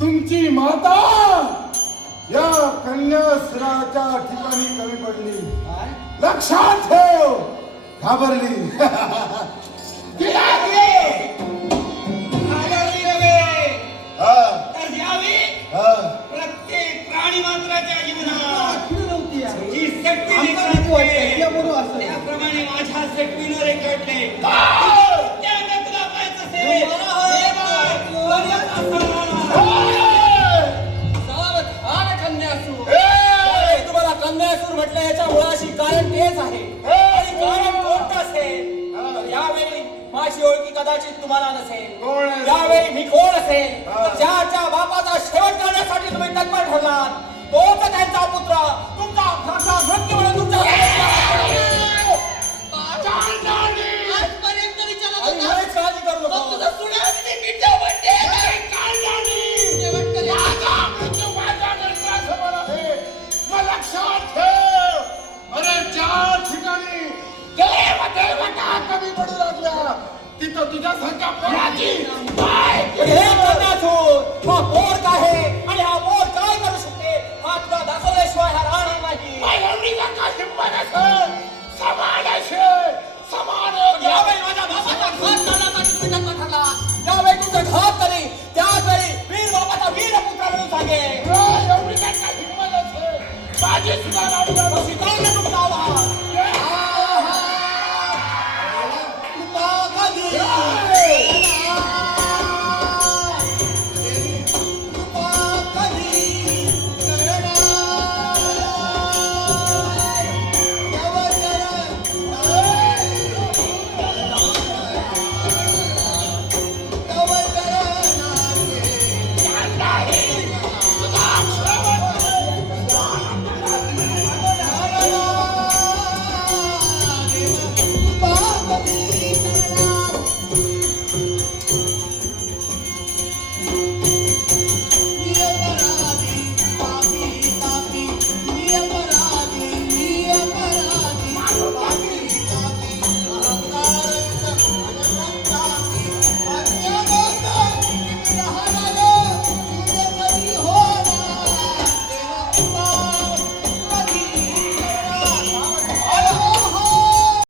तुमची माता या कन्यासुराच्या ठिकाणी कमी पडली. लक्षात ठेव. घाबरली. प्रत्येक प्राणी मात्राच्या जीवनात जी शक्ती त्याप्रमाणे माझ्या शक्तीनं रेखाटले. तुला पाहायचं असेल तुम्हाला कन्यासूर म्हटलं याच्या मुळाशी कारण तेच आहे. आणि कारण कोणतं असेल तर यावेळी माझी ओळखी कदाचित तुम्हाला नसेल. यावेळी मी कोण असेल तर ज्याच्या बापाचा शेवट करण्यासाठी तुम्ही तत्पर ठरलात तोच त्यांचा पुत्र तुमचा भाषा मृत्यू म्हणून तुमच्या काळजी करू नका. लक्षात ठेव. अरे ज्या ठिकाणी देवता कमी पडू लागल्या तिथं तुझ्यासारख्या पोराची हा पोर काय आहे आणि हा पोर काय करू शकते हा तुला दाखवल्याशिवाय हा राहणार नाही. यावेळी माझ्या बापाचा घात करण्यासाठी तुम्ही तत्पर ठरला. यावेळी तुमचा घात करी त्याच वेळी वीर बापाचा वीर पुत्र म्हणून सांगे. एवढी काय हिंमत असेल माझी सुद्धा